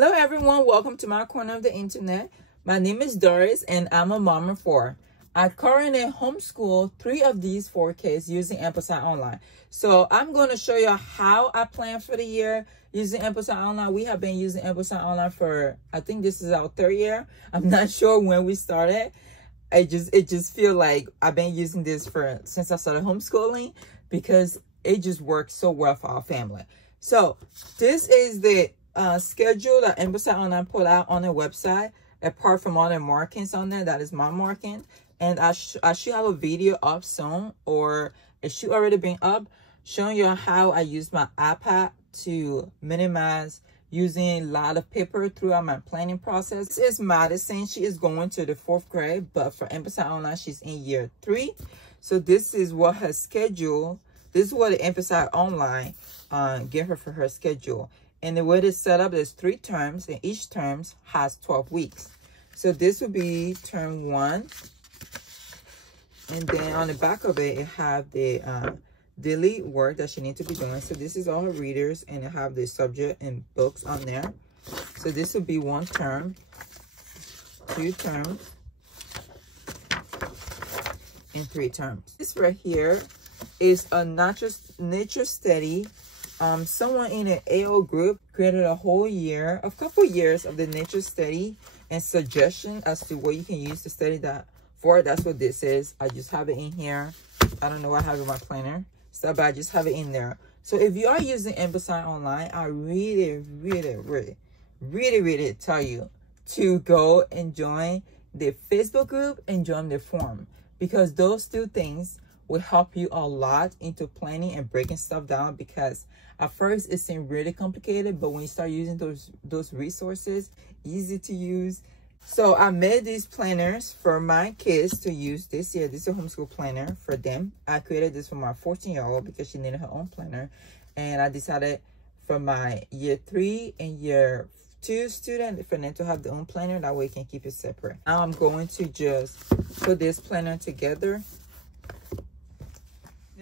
Hello everyone, welcome to my corner of the internet. My name is Doris and I'm a mom of 4. I currently homeschool 3 of these 4 kids using Ambleside Online. So I'm going to show you how I plan for the year using Ambleside Online. We have been using Ambleside Online for, I think this is our 3rd year. I'm not sure when we started. It just feel like I've been using this since I started homeschooling because it just works so well for our family. So this is the schedule that Ambleside Online put out on their website. Apart from all the markings on there, that is my marking. And I should have a video up soon, or it should already been up, showing you how I use my iPad to minimize using a lot of paper throughout my planning process. This is Madison. She is going to the 4th grade, but for Ambleside Online, she's in year 3. So this is what her schedule, this is what the Ambleside Online give her for her schedule. And the way it's set up is 3 terms, and each term has 12 weeks. So this would be term 1. And then on the back of it, it have the daily work that she needs to be doing. So this is all her readers, and it have the subject and books on there. So this would be 1 term, 2 terms, and 3 terms. This right here is a nature study. Someone in an AO group created a couple years of the nature study and suggestion as to what you can use to study that for. That's what this is. I just have it in here. I don't know what I have in my planner, so but I just have it in there. So if you are using Ambleside Online, I really tell you to go and join the Facebook group and join the forum, because those 2 things will help you a lot into planning and breaking stuff down. Because at first it seemed really complicated, but when you start using those resources, easy to use. So I made these planners for my kids to use this year. This is a homeschool planner for them. I created this for my 14-year-old because she needed her own planner, and I decided for my year 3 and year 2 student for them to have their own planner. That way you can keep it separate. Now I'm going to just put this planner together.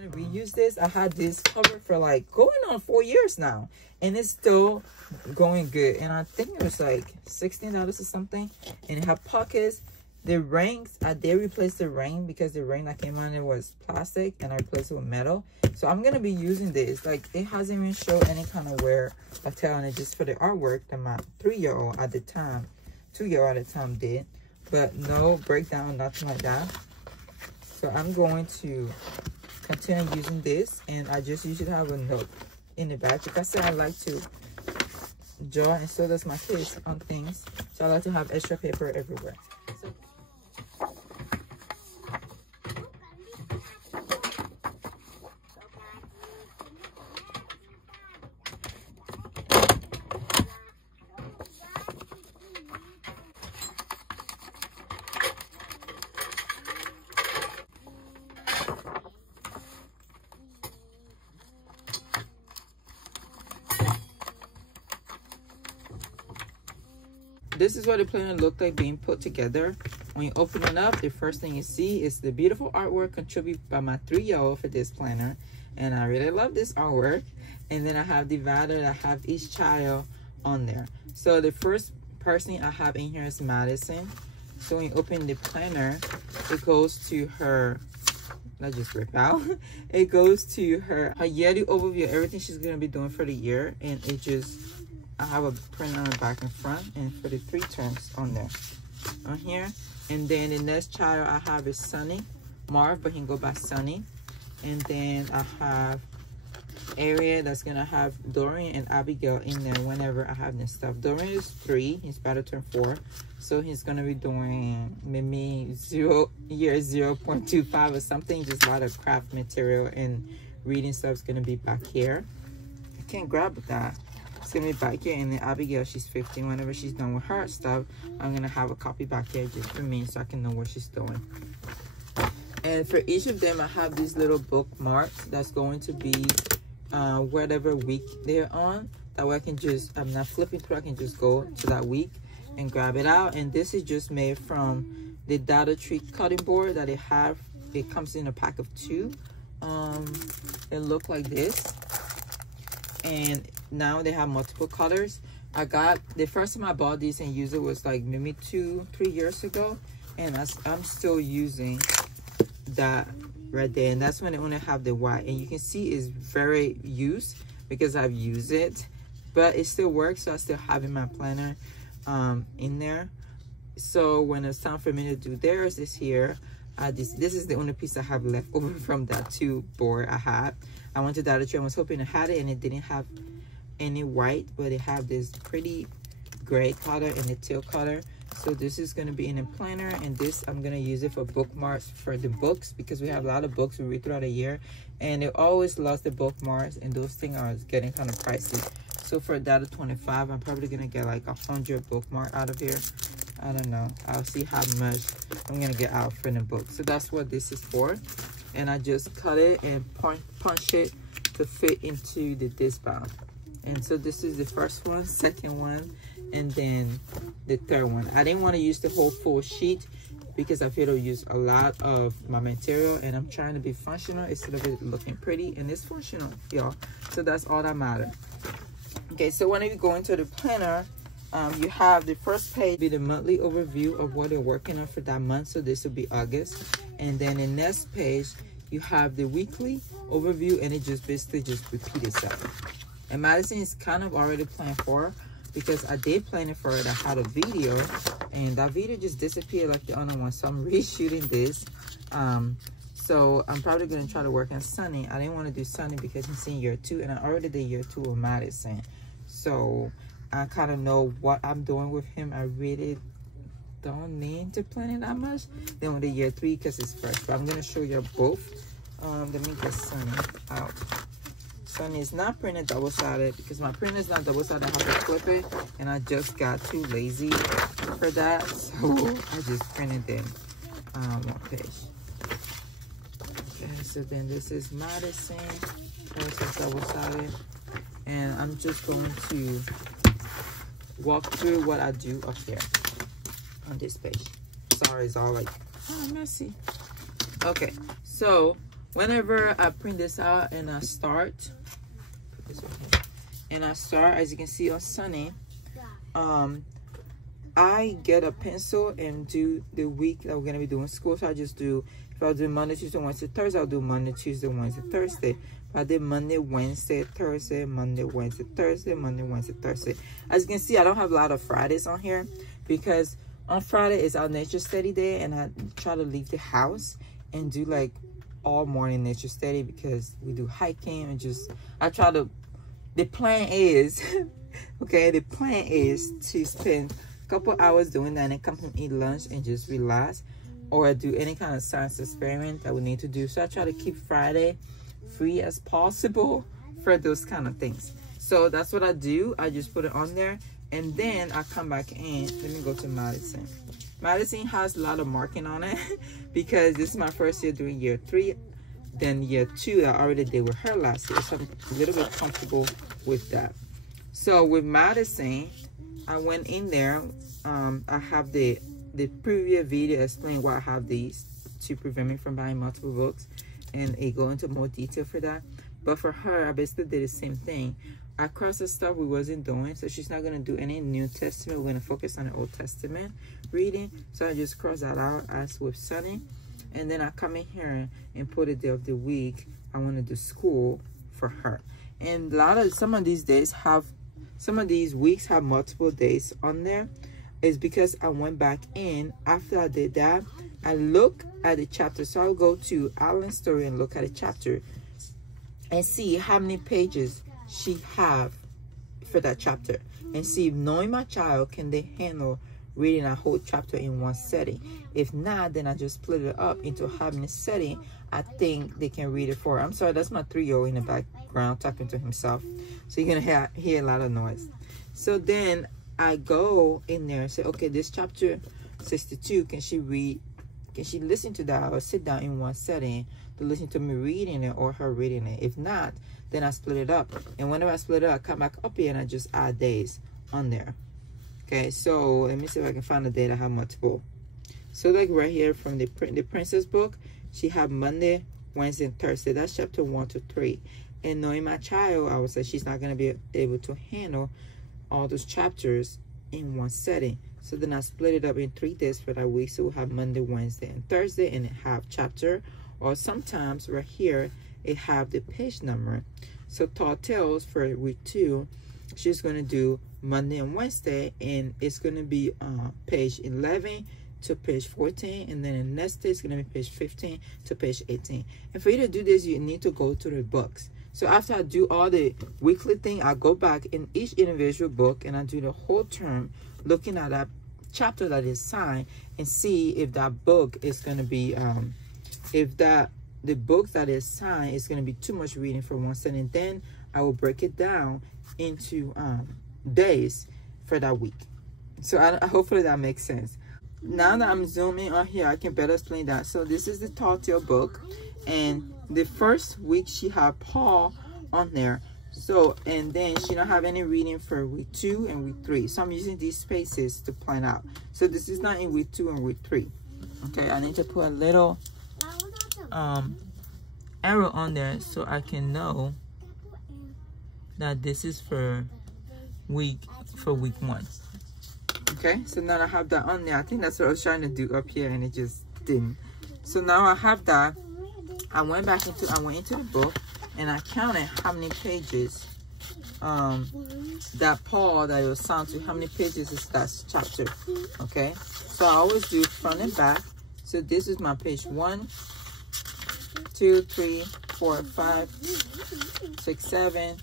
I'm gonna reuse this. I had this covered for like going on 4 years now, and it's still going good. And I think it was like $16 or something. And it had pockets. The rings, I did replace the ring because the ring that came on it was plastic, and I replaced it with metal. So I'm gonna be using this. Like, it hasn't even shown any kind of wear or tear on it, just for the artwork that my 3-year-old at the time, 2-year-old at the time did, but no breakdown, nothing like that. So I'm going to continue using this, and I just usually have a note in the back. Like I said, I like to draw, and so does my kids, on things. So I like to have extra paper everywhere. So this is what the planner looked like being put together. When you open it up, the first thing you see is the beautiful artwork contributed by my 3-year-old for this planner. And I really love this artwork. And then I have divided, I have each child on there. So the first person I have in here is Madison. So when you open the planner, it goes to her, let's just rip out. It goes to her yearly overview of everything she's gonna be doing for the year. And it just, I have a print on the back and front, and for the 3 terms on there, on here. And then the next child I have is Sunny, Marv, but he can go by Sunny. And then I have area that's gonna have Dorian and Abigail in there whenever I have this stuff. Dorian is 3, he's about to turn 4, so he's gonna be doing maybe year 0.25 or something. Just a lot of craft material, and reading stuff is gonna be back here. I can't grab that. It's gonna be back here. And then Abigail, she's 15. Whenever she's done with her stuff, I'm gonna have a copy back here just for me, so I can know what she's doing. And for each of them, I have these little bookmarks that's going to be whatever week they're on. That way I can just, I'm not flipping through, I can just go to that week and grab it out. And this is just made from the Dollar Tree cutting board that they have. It comes in a pack of 2. It look like this. And now they have multiple colors. I got the first time I bought these and used it was like maybe 2-3 years ago, and I'm still using that right there, and that's when it only have the white, and you can see it's very used because I've used it, but it still works. So I still have in my planner in there. So when it's time for me to do theirs this year, this is the only piece I have left over from that 2 board I had. I went to Dollar Tree. I was hoping it had it, and it didn't have any white, but it have this pretty gray color and the teal color. So this is going to be in a planner, and this I'm going to use it for bookmarks for the books, because we have a lot of books we read throughout the year, and it always lost the bookmarks, and those things are getting kind of pricey. So for $1.25, I'm probably going to get like 100 bookmark out of here. I don't know. I'll see how much I'm going to get out for the book. So that's what this is for. And I just cut it and punch it to fit into the disc bound. And so this is the first one, second one, and then the third one. I didn't want to use the whole full sheet because I feel it'll use a lot of my material, and I'm trying to be functional instead of it looking pretty, and it's functional, y'all. So that's all that matters. Okay, so when you go into the planner, you have the first page be the monthly overview of what you're working on for that month. So this will be August, and then the next page you have the weekly overview, and it just basically just repeats itself. And Madison is kind of already planned for, because I did plan it for it. I had a video, and that video just disappeared like the other one. So I'm reshooting this. So I'm probably going to try to work on Sunny. I didn't want to do Sunny because he's in year 2, and I already did year 2 with Madison. So I kind of know what I'm doing with him. I really don't need to plan it that much. Then with the year 3, because it's fresh. But I'm going to show you both. Let me get Sunny out. Sunny is not printed double-sided because my printer is not double-sided. I have to flip it, and I just got too lazy for that. So I just printed them one page. Okay, so then this is Madison. Also double-sided. And I'm just going to walk through what I do up here on this page. Sorry, it's all like, oh, messy. Okay, so whenever I print this out and I start, put this over here, and I start, as you can see on Sunny, I get a pencil and do the week that we're gonna be doing school. So I just do, if I do Monday, Tuesday, Wednesday, Thursday, I'll do Monday, Tuesday, Wednesday, Thursday. If I did Monday, Wednesday, Thursday, Monday, Wednesday, Thursday, Monday, Wednesday, Thursday. As you can see, I don't have a lot of Fridays on here because on Friday is our nature study day, and I try to leave the house and do like all morning nature study because we do hiking and just, I try to, the plan is, okay, the plan is to spend a couple hours doing that and come home, eat lunch, and just relax, or do any kind of science experiment that we need to do. So I try to keep Friday free as possible for those kind of things. So that's what I do. I just put it on there, and then I come back in. Let me go to Madison. Madison has a lot of marking on it because this is my first year doing year 3. Then year 2 I already did with her last year, so I'm a little bit comfortable with that. So with Madison, I went in there. I have the previous video explain why I have these to prevent me from buying multiple books, and it go into more detail for that. But for her, I basically did the same thing. I crossed the stuff we wasn't doing, so she's not gonna do any New Testament. We're gonna focus on the Old Testament reading. So I just cross that out as with Sunny, and then I come in here and put it there of the week I want to do school for her. And some of these weeks have multiple days on there. Is because I went back in after I did that. I look at the chapter, so I'll go to Alan's story and look at the chapter and see how many pages she have for that chapter, and see if knowing my child can they handle reading a whole chapter in one setting. If not, then I just split it up into how many setting I think they can read it for. I'm sorry, that's my 3-year-old in the background talking to himself, so you're gonna hear a lot of noise. So then I go in there and say, okay, this chapter 62, can she listen to that or sit down in one setting to listen to me reading it or her reading it? If not, then I split it up. And whenever I split it up, I come back up here and I just add days on there. Okay, so let me see if I can find a day that I have multiple. So like right here from the princess book, she have Monday, Wednesday, and Thursday. That's chapter 1 to 3. And knowing my child, I would say she's not going to be able to handle all those chapters in one setting. So then I split it up in 3 days for that week. So we'll have Monday, Wednesday, and Thursday, and it have chapter. Or sometimes right here, it have the page number. So Tall Tales for week 2, she's going to do Monday and Wednesday, and it's going to be page 11 to page 14, and then the next day is going to be page 15 to page 18. And for you to do this, you need to go to the books. So after I do all the weekly thing, I go back in each individual book and I do the whole term, looking at that chapter that is signed, and see if that book is going to be if the book that is signed is going to be too much reading for one setting. Then I will break it down into days for that week. So hopefully that makes sense. Now that I'm zooming on here, I can better explain that. So this is the Tall Tale book, and the first week she had Paul on there. So, and then she don't have any reading for week 2 and week 3. So I'm using these spaces to plan out. So this is not in week 2 and week 3. Okay, I need to put a little arrow on there so I can know that this is for week 1. Okay, so now I have that on there. I think that's what I was trying to do up here, and it just didn't. So now I have that. I went into the book, and I counted how many pages that Paul that it was signed to, how many pages is that chapter. Okay, so I always do front and back. So this is my page 1, 2, 3, 4, 5, 6, 7,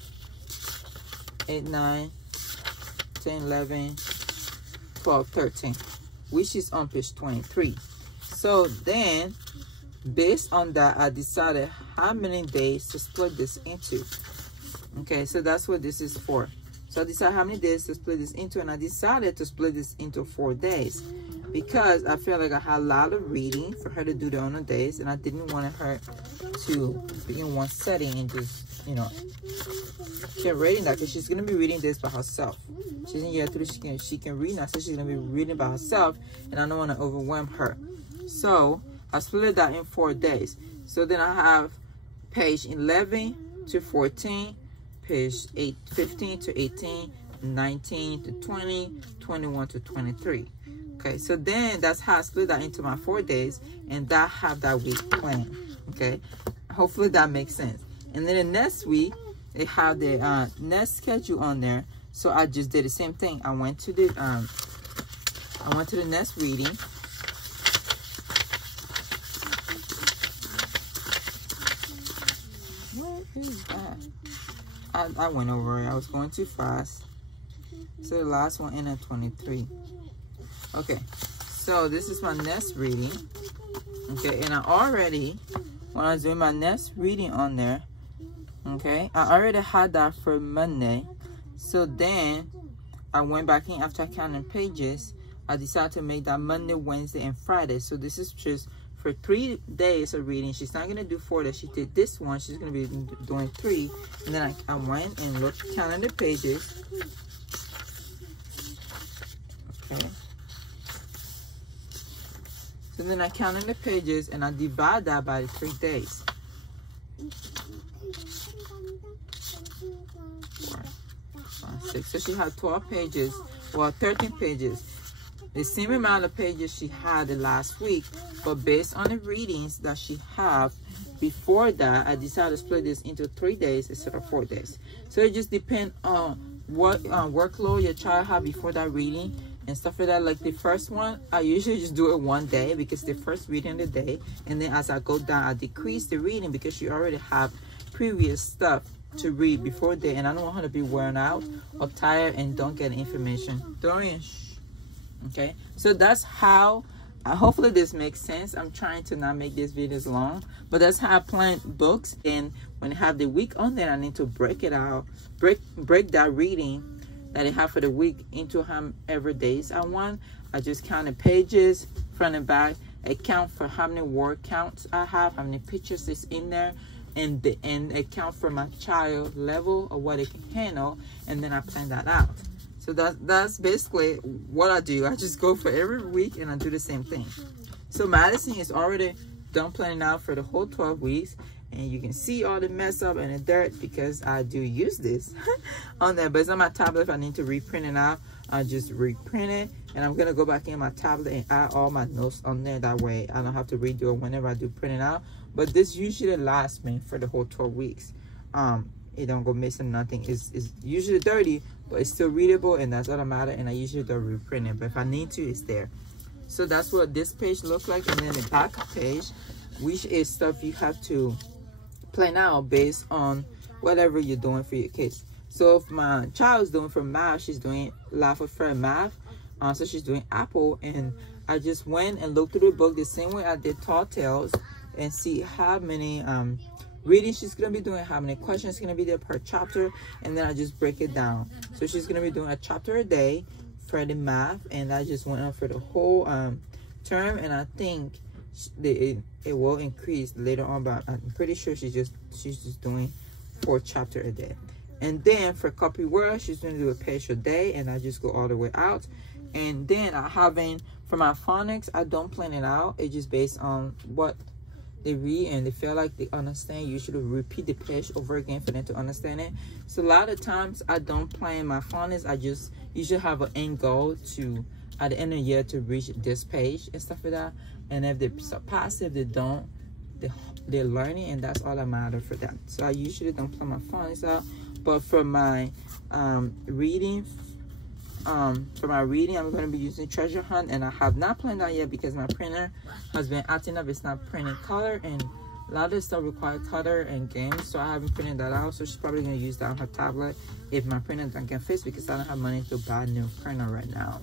8, 9, 10, 11, 12, 13, which is on page 23. So then, based on that, I decided how many days to split this into. Okay, so that's what this is for. So I decided how many days to split this into, and I decided to split this into 4 days because I feel like I had a lot of reading for her to do the other days, and I didn't want her to be in one setting and just, you know, keep reading that, because she's going to be reading this by herself. She's in year 3, she can read now, so she's going to be reading by herself, and I don't want to overwhelm her. So I split that in 4 days. So then I have page 11 to 14, page 15 to 18, 19 to 20, 21 to 23. Okay, so then that's how I split that into my 4 days, and that have that week planned. Okay, hopefully that makes sense. And then the next week, they have the next schedule on there. So I just did the same thing. I went to the next reading. Where is that? I went over it. I was going too fast. So the last one ended at 23. Okay, so this is my next reading. Okay, and I already, when I was doing my next reading on there, okay, I already had that for Monday. So then I went back in after I counted pages. I decided to make that Monday, Wednesday, and Friday. So this is just for 3 days of reading. She's not going to do 4 days. She did this one. She's going to be doing 3. And then I went and counted the pages. Okay. So then I counted the pages and I divide that by the 3 days. 4, 5, 6. So she had 12 pages, well, 13 pages. The same amount of pages she had the last week, but based on the readings that she had before that, I decided to split this into 3 days instead of 4 days. So it just depends on what workload your child had before that reading and stuff like that. Like the first one, I usually just do it 1 day because the first reading of the day, and then as I go down, I decrease the reading because you already have previous stuff to read before that, and I don't want her to be worn out or tired and don't get information. Dorian, shh. Okay, so that's how, hopefully this makes sense. I'm trying to not make these videos long, but that's how I plan books. And when I have the week on there, I need to break it out, break that reading that I have for the week into however days I want. I just count the pages front and back. I count for how many word counts I have, how many pictures is in there, and account for my child level or what it can handle, and then I plan that out. So that's basically what I do. I just go for every week and I do the same thing. So Madison is already done planning out for the whole 12 weeks, And you can see all the mess up and the dirt because I do use this on there. But it's on my tablet. If I need to reprint it out, I'll just reprint it. And I'm going to go back in my tablet and add all my notes on there. That way I don't have to redo it whenever I do print it out. But this usually lasts me for the whole 12 weeks. It don't go missing nothing. It's usually dirty, but it's still readable, and that's all that matters. And I usually don't reprint it, but if I need to, it's there. So that's what this page looks like. And then the back page, which is stuff you have to plan out based on whatever you're doing for your kids. So if my child's doing for math, she's doing Laugh with Fred math. So she's doing Apple, and I just went and looked through the book the same way I did Tall Tales and see how many readings she's gonna be doing, how many questions gonna be there per chapter, and then I just break it down. So she's gonna be doing a chapter a day for the math, and I just went on for the whole term, and I think it will increase later on, but I'm pretty sure she's just doing 4 chapters a day. And then for copy word, she's gonna do a page a day, and I just go all the way out. And then for my phonics, I don't plan it out. It's just based on what they read and they feel like they understand. You should repeat the page over again for them to understand it. So a lot of times I don't plan my phonics. I just usually have an end goal to at the end of the year to reach this page and stuff like that. And if they pass it, they don't, they're learning, and that's all that matters for them. So I usually don't plan my phonics out. But for my reading, I'm going to be using Treasure Hunt, and I have not planned out yet because my printer has been acting up. It's not printing color, and a lot of this stuff requires color and games, so I haven't printed that out. So she's probably going to use that on her tablet if my printer doesn't get fixed, because I don't have money to buy a new printer right now.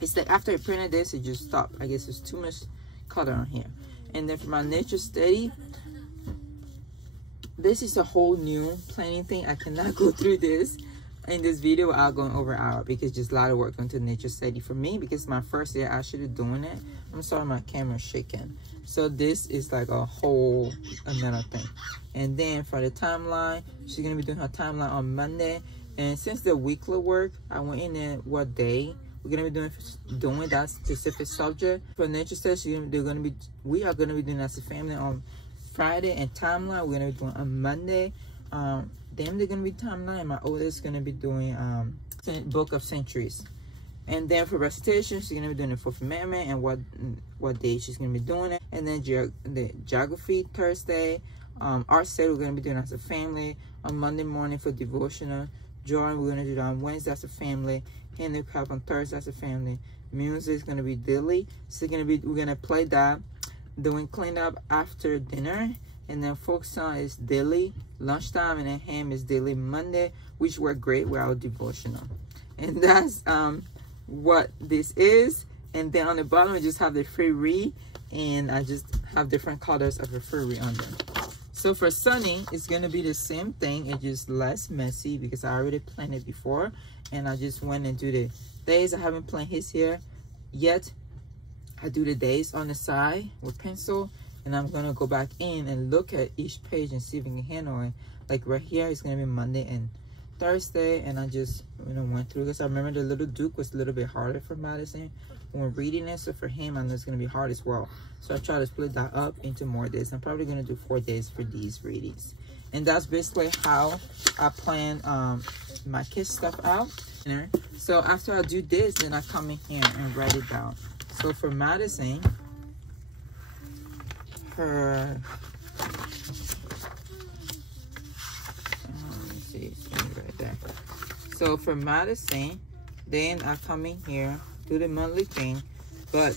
It's like after I printed this, it just stopped. I guess there's too much color on here. And then for my Nature Study, this is a whole new planning thing. I cannot go through this in this video without going over an hour, because just a lot of work into Nature Study for me, because it's my first year actually doing it. I'm sorry, my camera's shaking. So this is like a whole another thing. And then for the timeline, she's gonna be doing her timeline on Monday. And since the weekly work, I went in there what day we're gonna be doing that specific subject. For Nature Study, we are gonna be doing as a family on Friday, and timeline we're gonna be doing on Monday. Them they're gonna be timeline, and my oldest is gonna be doing Book of Centuries. And then for recitation, she's gonna be doing the 4th Amendment and what day she's gonna be doing it. And then the geography Thursday, art study we're gonna be doing as a family. On Monday morning for devotional, drawing we're gonna do that on Wednesday as a family. Handicraft on Thursday as a family. Music is gonna be daily, so we're gonna play that. Doing cleanup after dinner, and then folk song is daily lunchtime, and then ham is daily Monday, which work great with our devotional. And that's what this is. And then on the bottom we just have the free read, and I just have different colors of the free read on them. So for Sunny, it's gonna be the same thing. It's just less messy because I already planned it before, and I just went and do the days. I haven't planned his here yet. I do the days on the side with pencil, and I'm gonna go back in and look at each page and see if we can handle it. Like right here, it's gonna be Monday and Thursday, and I just went through this. I remember the little Duke was a little bit harder for Madison when reading it, so for him I know it's gonna be hard as well. So I try to split that up into more days. I'm probably gonna do 4 days for these readings, and that's basically how I plan my kids stuff out. So after I do this, then I come in here and write it down. So for Madison, her let me see, right there. So for Madison, then I come in here, do the monthly thing, but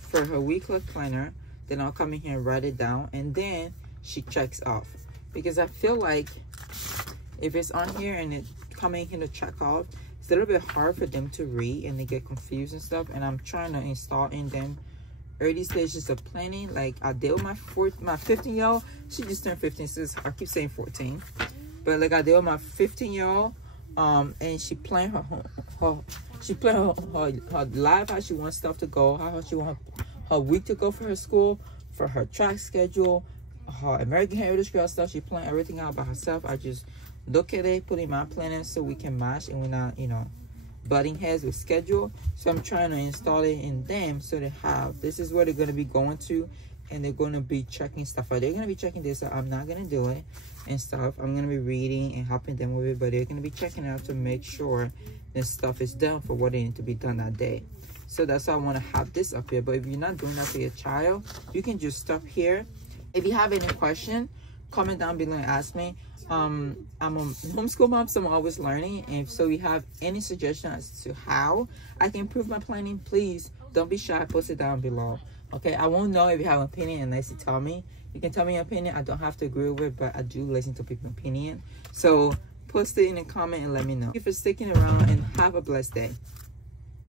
for her weekly planner, then I'll come in here and write it down, and then she checks off, because I feel like if it's on here and it coming here to check off, it's a little bit hard for them to read and they get confused and stuff. And I'm trying to install in them early stages of planning. Like I did with my 15-year-old. She just turned 15, so I keep saying 14, but like I did with my 15-year-old, and she planned her life, how she wants stuff to go, how she wants her week to go for her school, for her track schedule, her American Heritage Girl stuff. She planned everything out by herself. I just look at it, put in my planning so we can match, and we're not, butting heads with schedule. So I'm trying to install it in them so they have, this is where they're going to be going to and they're going to be checking stuff out. They're going to be checking this out. I'm not going to do it and stuff. I'm going to be reading and helping them with it, but they're going to be checking out to make sure this stuff is done for what they need to be done that day. So that's why I want to have this up here. But if you're not doing that for your child, you can just stop here. If you have any question, comment down below and ask me. I'm a homeschool mom, so I'm always learning. And so you have any suggestions as to how I can improve my planning, please don't be shy, post it down below. Okay, I won't know if you have an opinion unless you tell me. You can tell me your opinion. I don't have to agree with it, but I do listen to people's opinion. So post it in a comment and let me know. Thank you for sticking around and have a blessed day.